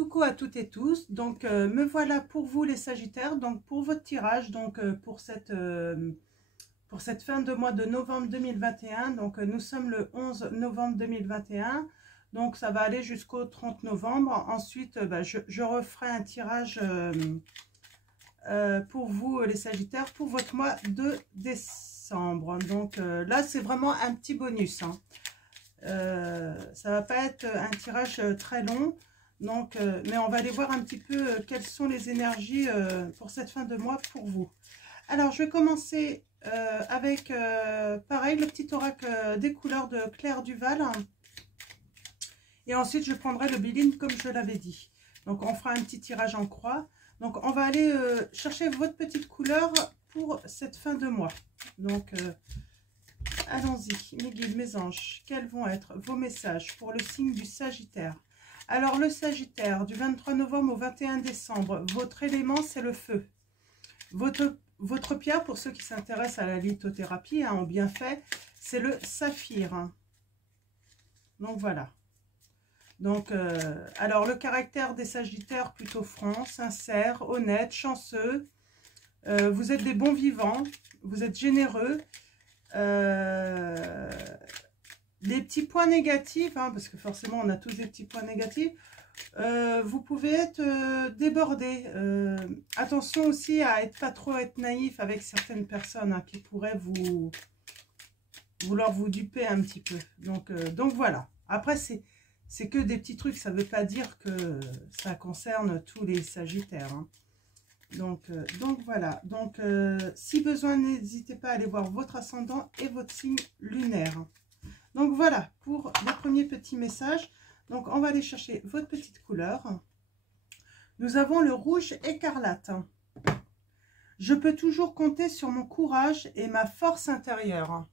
Coucou à toutes et tous, donc me voilà pour vous les Sagittaires, donc pour votre tirage, donc pour cette fin de mois de novembre 2021, donc nous sommes le 11 novembre 2021, donc ça va aller jusqu'au 30 novembre, ensuite je referai un tirage pour vous les Sagittaires pour votre mois de décembre, donc là c'est vraiment un petit bonus, hein. Ça va pas être un tirage très long. Donc, mais on va aller voir un petit peu quelles sont les énergies pour cette fin de mois pour vous. Alors, je vais commencer avec, pareil, le petit oracle des couleurs de Claire Duval. Et ensuite, je prendrai le Béline comme je l'avais dit. Donc, on fera un petit tirage en croix. Donc, on va aller chercher votre petite couleur pour cette fin de mois. Donc, allons-y, mes guides, mes anges. Quels vont être vos messages pour le signe du Sagittaire? Alors, le Sagittaire, du 23 novembre au 21 décembre, votre élément, c'est le feu. Votre pierre, pour ceux qui s'intéressent à la lithothérapie, hein, en bienfait, c'est le saphir. Donc, voilà. Donc, alors, le caractère des Sagittaires, plutôt franc, sincère, honnête, chanceux. Vous êtes des bons vivants, vous êtes généreux. Les petits points négatifs, hein, parce que forcément on a tous des petits points négatifs, vous pouvez être débordé. Attention aussi à pas trop être naïf avec certaines personnes hein, qui pourraient vouloir vous duper un petit peu. Donc voilà. Après c'est que des petits trucs, ça ne veut pas dire que ça concerne tous les Sagittaires. Hein. Donc voilà. Donc si besoin, n'hésitez pas à aller voir votre ascendant et votre signe lunaire. Donc voilà pour les premiers petits messages. Donc on va aller chercher votre petite couleur. Nous avons le rouge écarlate. Je peux toujours compter sur mon courage et ma force intérieure.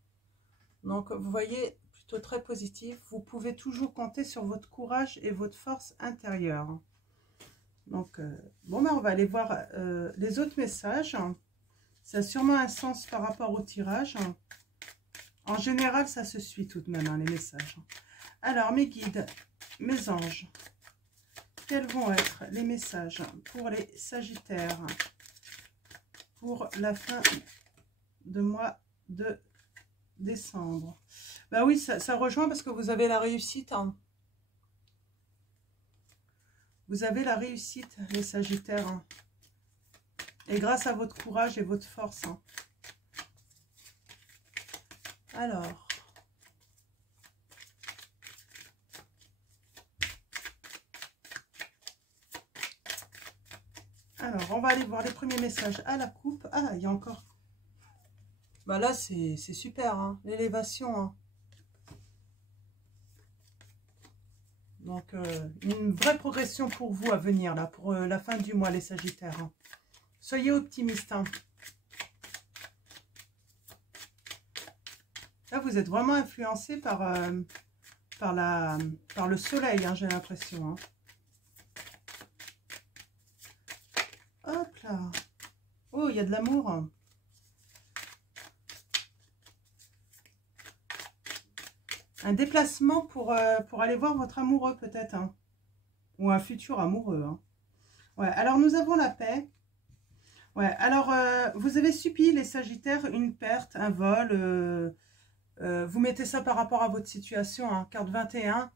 Donc vous voyez, plutôt très positif. Vous pouvez toujours compter sur votre courage et votre force intérieure. Donc bon on va aller voir les autres messages. Ça a sûrement un sens par rapport au tirage. En général, ça se suit tout de même, hein, les messages. Alors, mes guides, mes anges, quels vont être les messages pour les Sagittaires pour la fin de mois de décembre? Bah oui, ça rejoint parce que vous avez la réussite. Hein. Vous avez la réussite, les Sagittaires. Hein. Et grâce à votre courage et votre force. Hein. Alors, on va aller voir les premiers messages à la coupe. Ah, il y a encore... Bah là, c'est super, hein, l'élévation. Hein. Donc, une vraie progression pour vous à venir, là, pour la fin du mois, les Sagittaires. Hein. Soyez optimistes. Hein. Là, vous êtes vraiment influencé par le soleil, hein, j'ai l'impression. Hein. Hop là. Oh, il y a de l'amour. Un déplacement pour aller voir votre amoureux, peut-être. Hein. Ou un futur amoureux. Hein. Ouais, alors nous avons la paix. Ouais, alors vous avez subi, les Sagittaires, une perte, un vol... vous mettez ça par rapport à votre situation, hein, carte 21,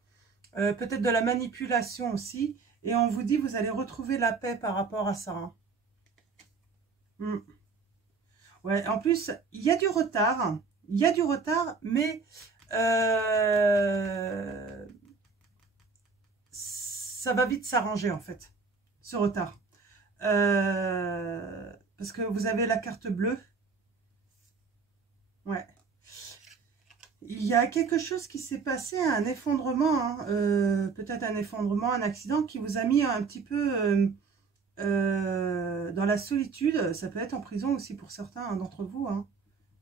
peut-être de la manipulation aussi, et on vous dit vous allez retrouver la paix par rapport à ça. Hein. Ouais, en plus, il y a du retard, mais ça va vite s'arranger en fait, ce retard. Parce que vous avez la carte bleue. Ouais. Il y a quelque chose qui s'est passé, un effondrement, hein, peut-être un effondrement, un accident qui vous a mis un petit peu dans la solitude. Ça peut être en prison aussi pour certains hein, d'entre vous. Hein.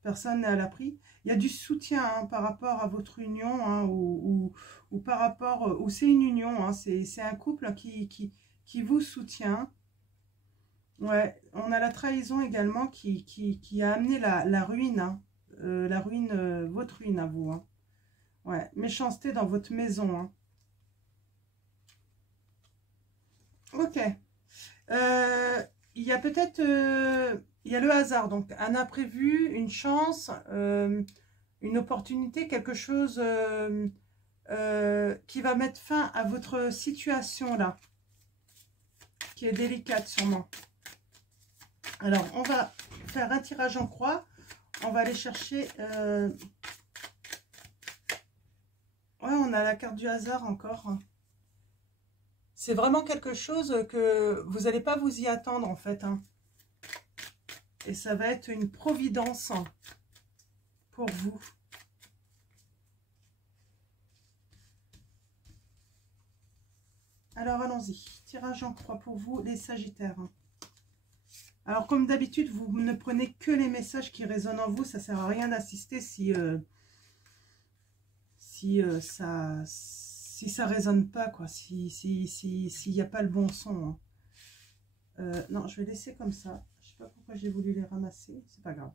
Personne n'est à l'abri. Il y a du soutien hein, par rapport à votre union hein, ou par rapport... ou c'est une union, hein, c'est un couple qui vous soutient. Ouais, on a la trahison également qui a amené la ruine, hein. La ruine, votre ruine à vous. Hein. Ouais, méchanceté dans votre maison. Hein. Ok. Il y a peut-être... il y a le hasard, donc un imprévu, une chance, une opportunité, quelque chose qui va mettre fin à votre situation là, qui est délicate sûrement. Alors, on va faire un tirage en croix. On va aller chercher... Ouais, on a la carte du hasard encore. C'est vraiment quelque chose que vous n'allez pas vous y attendre en fait. Hein. Et ça va être une providence pour vous. Alors allons-y. Tirage en croix pour vous, les Sagittaires. Alors comme d'habitude, vous ne prenez que les messages qui résonnent en vous. Ça ne sert à rien d'assister si ça résonne pas, quoi. S'il n'y a pas le bon son. Hein. Non, je vais laisser comme ça. Je sais pas pourquoi j'ai voulu les ramasser. C'est pas grave.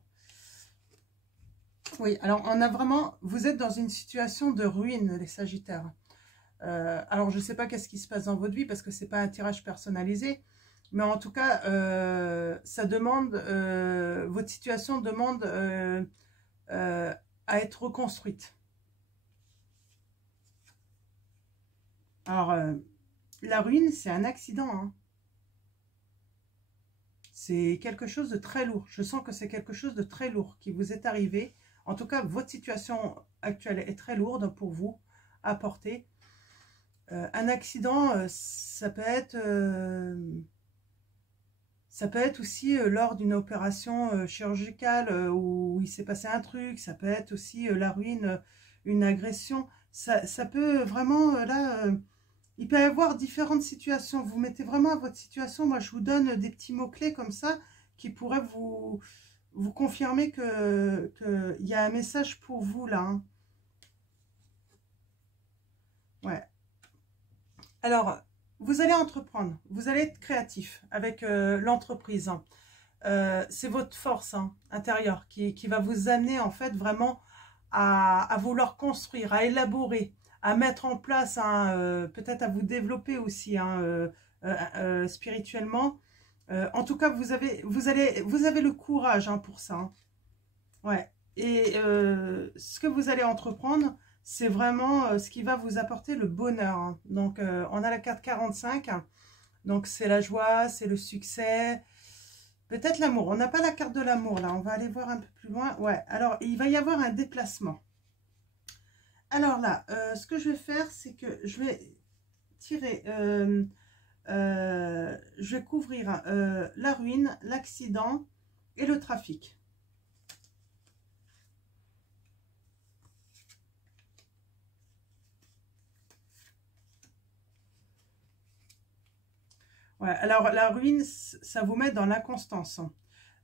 Oui, alors on a vraiment... Vous êtes dans une situation de ruine, les Sagittaires. Alors je ne sais pas qu'est-ce qui se passe dans votre vie parce que c'est pas un tirage personnalisé. Mais en tout cas, ça demande... votre situation demande à être reconstruite. Alors, la ruine, c'est un accident. Hein. C'est quelque chose de très lourd. Je sens que c'est quelque chose de très lourd qui vous est arrivé. En tout cas, votre situation actuelle est très lourde pour vous à porter. Un accident, ça peut être aussi lors d'une opération chirurgicale où il s'est passé un truc. Ça peut être aussi la ruine, une agression. Ça peut vraiment, là... il peut y avoir différentes situations. Vous mettez vraiment à votre situation. Moi, je vous donne des petits mots-clés comme ça qui pourraient vous confirmer qu'il y a un message pour vous là. Hein. Ouais. Alors, vous allez entreprendre. Vous allez être créatif avec l'entreprise. Hein. C'est votre force intérieure qui va vous amener en fait vraiment à vouloir construire, à élaborer, à mettre en place, peut-être à vous développer aussi spirituellement. En tout cas, vous avez le courage pour ça. Hein. Ouais. Et ce que vous allez entreprendre, c'est vraiment ce qui va vous apporter le bonheur. Hein. Donc, on a la carte 45. Donc, c'est la joie, c'est le succès. Peut-être l'amour. On n'a pas la carte de l'amour, là. On va aller voir un peu plus loin. Ouais. Alors, il va y avoir un déplacement. Alors là, ce que je vais faire, c'est que je vais tirer... je vais couvrir la ruine, l'accident et le trafic. Ouais, alors la ruine, ça vous met dans l'inconstance.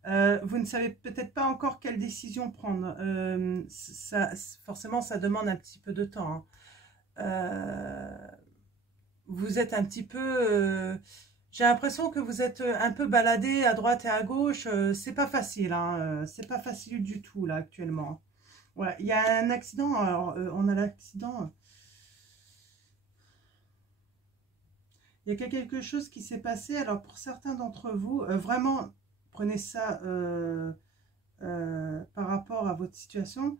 Vous ne savez peut-être pas encore quelle décision prendre. Forcément, ça demande un petit peu de temps. Hein. Vous êtes un petit peu... j'ai l'impression que vous êtes un peu baladé à droite et à gauche. C'est pas facile. Hein, c'est pas facile du tout, là, actuellement. Ouais, il y a un accident. Alors, on a l'accident... il y a quelque chose qui s'est passé. Alors, pour certains d'entre vous, vraiment, prenez ça par rapport à votre situation.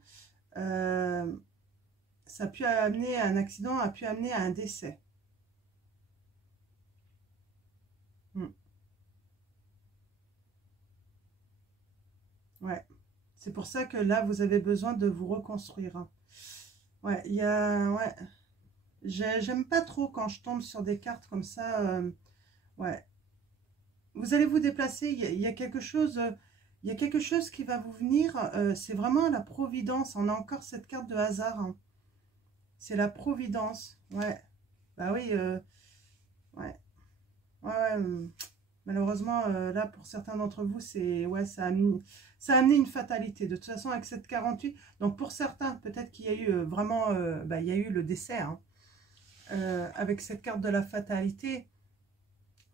Ça a pu amener à un accident, a pu amener à un décès. Ouais. C'est pour ça que là, vous avez besoin de vous reconstruire. Hein. Ouais, il y a... Ouais. J'aime pas trop quand je tombe sur des cartes comme ça. Ouais. Vous allez vous déplacer. Il y a quelque chose... il y a quelque chose qui va vous venir. C'est vraiment la providence. On a encore cette carte de hasard. Hein. C'est la providence. Ouais. Bah oui. Ouais. Ouais. Malheureusement, là, pour certains d'entre vous, c'est... Ouais, ça a amené une fatalité. De toute façon, avec cette 48... Donc, pour certains, peut-être qu'il y a eu vraiment... il y a eu le décès. Hein. Avec cette carte de la fatalité.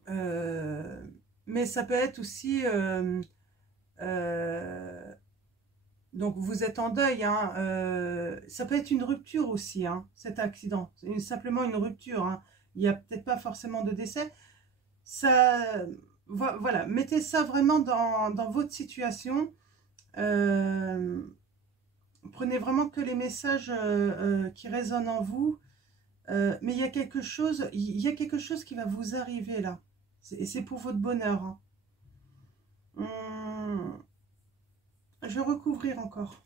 Mais ça peut être aussi... donc, vous êtes en deuil. Hein, ça peut être une rupture aussi, hein, cet accident. Simplement une rupture. Hein. Il n'y a peut-être pas forcément de décès. ça, voilà, mettez ça vraiment dans votre situation. Prenez vraiment que les messages qui résonnent en vous. Mais il y a quelque chose, qui va vous arriver là. Et c'est pour votre bonheur. Hein. Je vais recouvrir encore.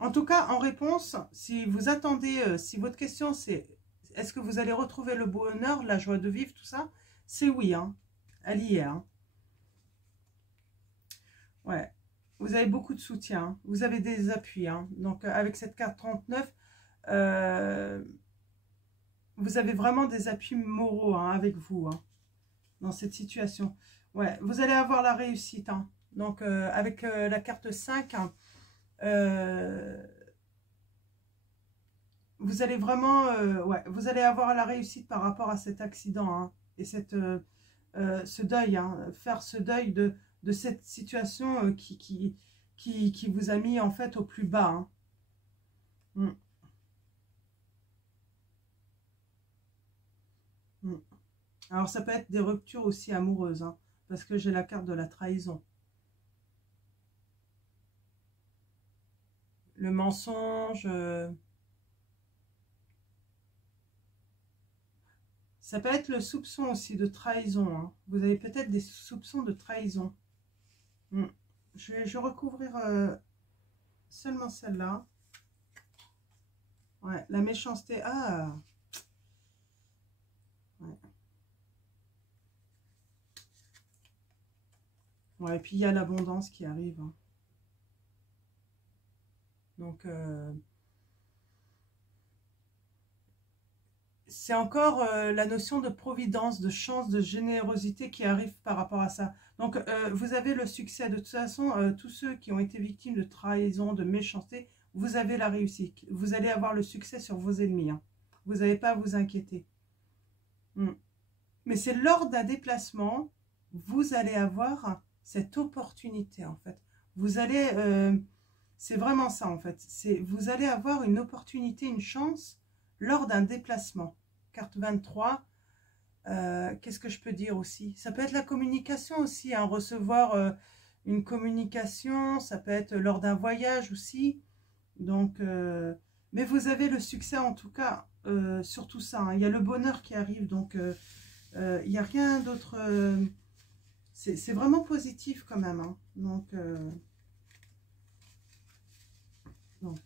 En tout cas, en réponse, si vous attendez, si votre question c'est est-ce que vous allez retrouver le bonheur, la joie de vivre, tout ça, c'est oui. Hein. Elle y est. Hein. Ouais. Vous avez beaucoup de soutien. Hein. Vous avez des appuis. Hein. Donc, avec cette carte 39, vous avez vraiment des appuis moraux hein, avec vous. Hein, dans cette situation. Ouais. Vous allez avoir la réussite. Hein. Donc, avec la carte 5, hein, vous allez vraiment, ouais, vous allez avoir la réussite par rapport à cet accident hein, et ce deuil, hein, faire ce deuil de cette situation qui vous a mis en fait au plus bas. Hein. Mm. Mm. Alors ça peut être des ruptures aussi amoureuses, hein, parce que j'ai la carte de la trahison. Le mensonge... ça peut être le soupçon aussi de trahison. Hein. Vous avez peut-être des soupçons de trahison. Je vais recouvrir seulement celle-là. Ouais, la méchanceté. Ah ouais. Ouais, et puis il y a l'abondance qui arrive. Hein. Donc, c'est encore la notion de providence, de chance, de générosité qui arrive par rapport à ça. Donc, vous avez le succès. De toute façon, tous ceux qui ont été victimes de trahison, de méchanceté, vous avez la réussite. Vous allez avoir le succès sur vos ennemis. Hein. Vous n'avez pas à vous inquiéter. Mais c'est lors d'un déplacement, vous allez avoir cette opportunité, en fait. Vous allez... c'est vraiment ça, en fait. Vous allez avoir une opportunité, une chance lors d'un déplacement. Carte 23, qu'est-ce que je peux dire aussi? Ça peut être la communication aussi, hein, recevoir une communication, ça peut être lors d'un voyage aussi. Donc, mais vous avez le succès en tout cas sur tout ça. Hein. Il y a le bonheur qui arrive, donc il n'y a rien d'autre. C'est vraiment positif quand même. Hein. Donc hop.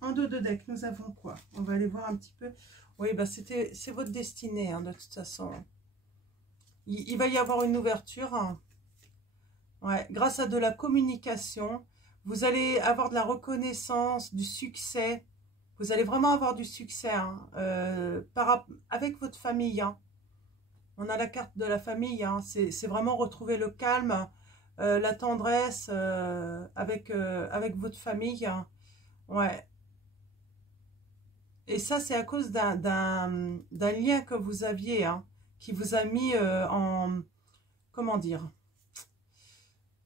En dos de deck, nous avons quoi? On va aller voir un petit peu. Oui, bah c'est votre destinée, hein, de toute façon. Il va y avoir une ouverture. Hein. Ouais, grâce à de la communication, vous allez avoir de la reconnaissance, du succès. Vous allez vraiment avoir du succès hein, avec votre famille. Hein. On a la carte de la famille. Hein. C'est vraiment retrouver le calme, la tendresse avec votre famille. Hein. Ouais. Et ça, c'est à cause d'un lien que vous aviez, hein, qui vous a mis en... Comment dire?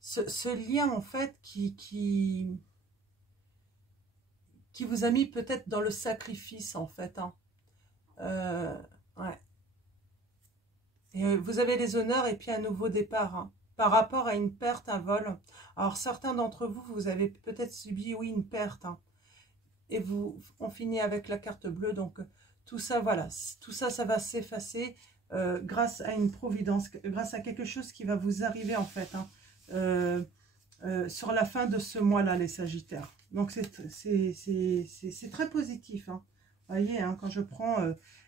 Ce lien, en fait, qui vous a mis peut-être dans le sacrifice, en fait. Hein. Ouais. Et vous avez les honneurs et puis un nouveau départ, hein, par rapport à une perte, un vol. Alors, certains d'entre vous, vous avez peut-être subi, oui, une perte, hein. Et on finit avec la carte bleue, donc tout ça, voilà, tout ça, ça va s'effacer grâce à une providence, grâce à quelque chose qui va vous arriver en fait, hein, sur la fin de ce mois-là, les Sagittaires. Donc c'est très positif, hein. Vous voyez, hein, quand je prends,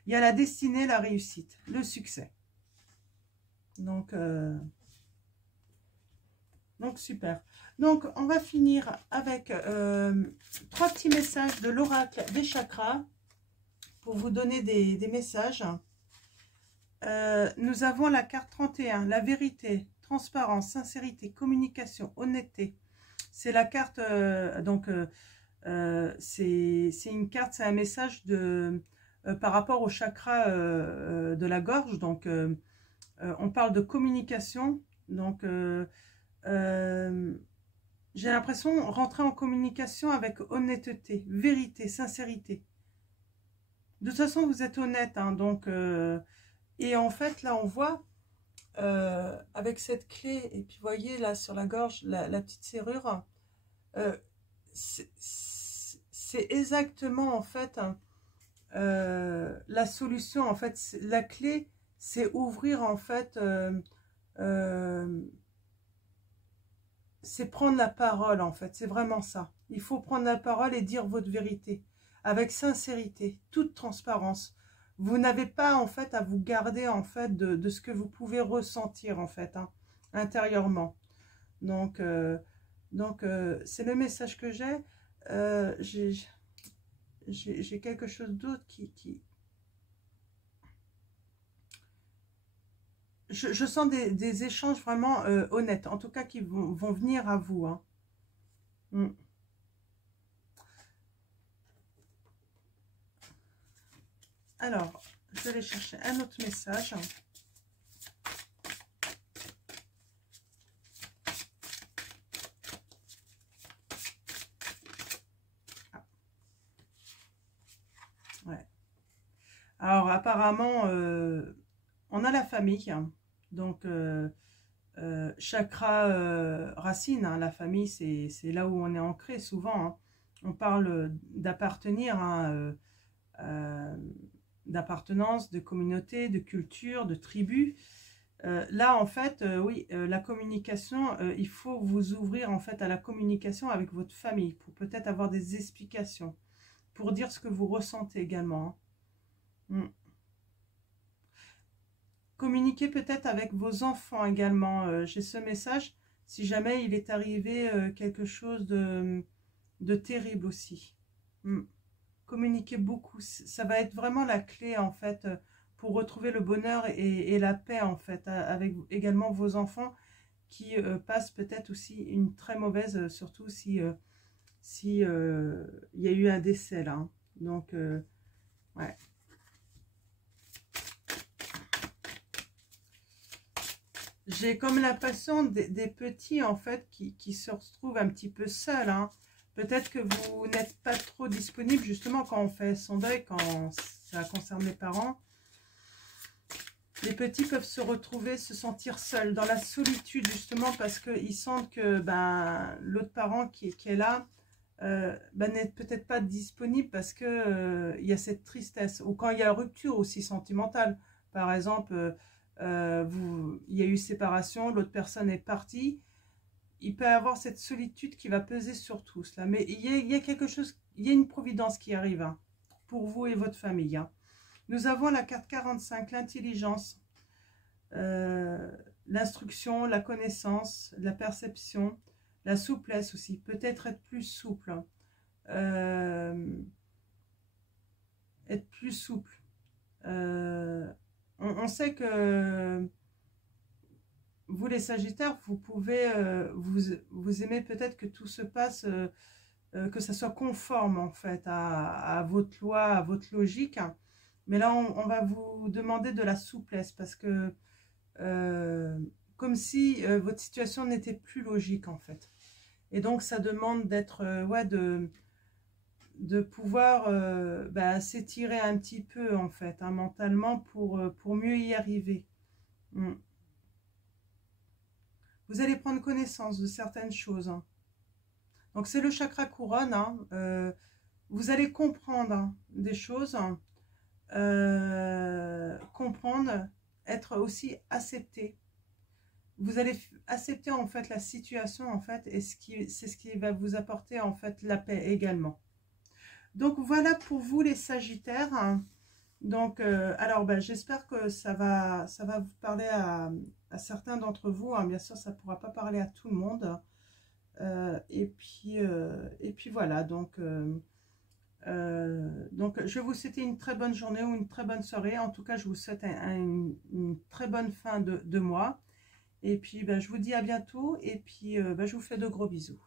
il y a la destinée, la réussite, le succès. Donc super. Donc, on va finir avec 3 petits messages de l'oracle des chakras pour vous donner des messages. Nous avons la carte 31, la vérité, transparence, sincérité, communication, honnêteté. C'est la carte, c'est une carte, c'est un message par rapport au chakra de la gorge. Donc, on parle de communication. Donc, j'ai l'impression rentrer en communication avec honnêteté, vérité, sincérité. De toute façon, vous êtes honnête, hein, donc... et en fait, là, on voit, avec cette clé, et puis vous voyez, là, sur la gorge, la petite serrure, c'est exactement, en fait, la solution, en fait. La clé, c'est ouvrir, en fait... c'est prendre la parole, en fait. C'est vraiment ça. Il faut prendre la parole et dire votre vérité. Avec sincérité, toute transparence. Vous n'avez pas, en fait, à vous garder, en fait, de ce que vous pouvez ressentir, en fait, hein, intérieurement. Donc c'est le message que j'ai. J'ai quelque chose d'autre qui... Je sens des échanges vraiment honnêtes, en tout cas qui vont venir à vous. Hein. Alors, je vais aller chercher un autre message. Ah. Ouais. Alors, apparemment, on a la famille, hein. Donc, chakra racine, hein, la famille, c'est là où on est ancré souvent. Hein. On parle d'appartenir, hein, d'appartenance, de communauté, de culture, de tribu. Là, en fait, oui, la communication, il faut vous ouvrir en fait à la communication avec votre famille pour peut-être avoir des explications, pour dire ce que vous ressentez également. Hein. Communiquez peut-être avec vos enfants également. J'ai ce message, si jamais il est arrivé quelque chose de terrible aussi. Communiquez beaucoup, ça va être vraiment la clé en fait pour retrouver le bonheur et la paix en fait, avec également vos enfants qui passent peut-être aussi une très mauvaise, surtout si il y a eu un décès là. Hein. Donc, ouais. J'ai comme l'impression des petits, en fait, qui se retrouvent un petit peu seuls. Hein. Peut-être que vous n'êtes pas trop disponible, justement, quand on fait son deuil, quand ça concerne les parents. Les petits peuvent se retrouver, se sentir seuls, dans la solitude, justement, parce qu'ils sentent que ben, l'autre parent qui est là ben, n'est peut-être pas disponible parce que y a cette tristesse. Ou quand il y a rupture aussi sentimentale. Par exemple... il y a eu séparation, l'autre personne est partie, il peut y avoir cette solitude qui va peser sur tous là, mais il y a quelque chose, il y a une providence qui arrive hein, pour vous et votre famille. Hein. Nous avons la carte 45, l'intelligence, l'instruction, la connaissance, la perception, la souplesse aussi, peut-être être plus souple, être plus souple. On sait que vous les Sagittaires, vous pouvez, vous aimez peut-être que tout se passe, que ça soit conforme en fait à votre loi, à votre logique. Mais là, on va vous demander de la souplesse parce que comme si votre situation n'était plus logique en fait. Et donc, ça demande d'être, ouais, de pouvoir s'étirer un petit peu en fait, hein, mentalement pour mieux y arriver. Vous allez prendre connaissance de certaines choses. Hein. Donc c'est le chakra couronne. Hein, vous allez comprendre hein, des choses, comprendre, être aussi accepté. Vous allez accepter en fait la situation en fait, et c'est ce qui va vous apporter en fait la paix également. Donc voilà pour vous les Sagittaires. Hein. Donc alors j'espère que ça va vous parler à certains d'entre vous. Hein. Bien sûr, ça ne pourra pas parler à tout le monde. Et puis voilà. Donc je vais vous souhaiter une très bonne journée ou une très bonne soirée. En tout cas, je vous souhaite une très bonne fin de mois. Et puis je vous dis à bientôt. Et puis je vous fais de gros bisous.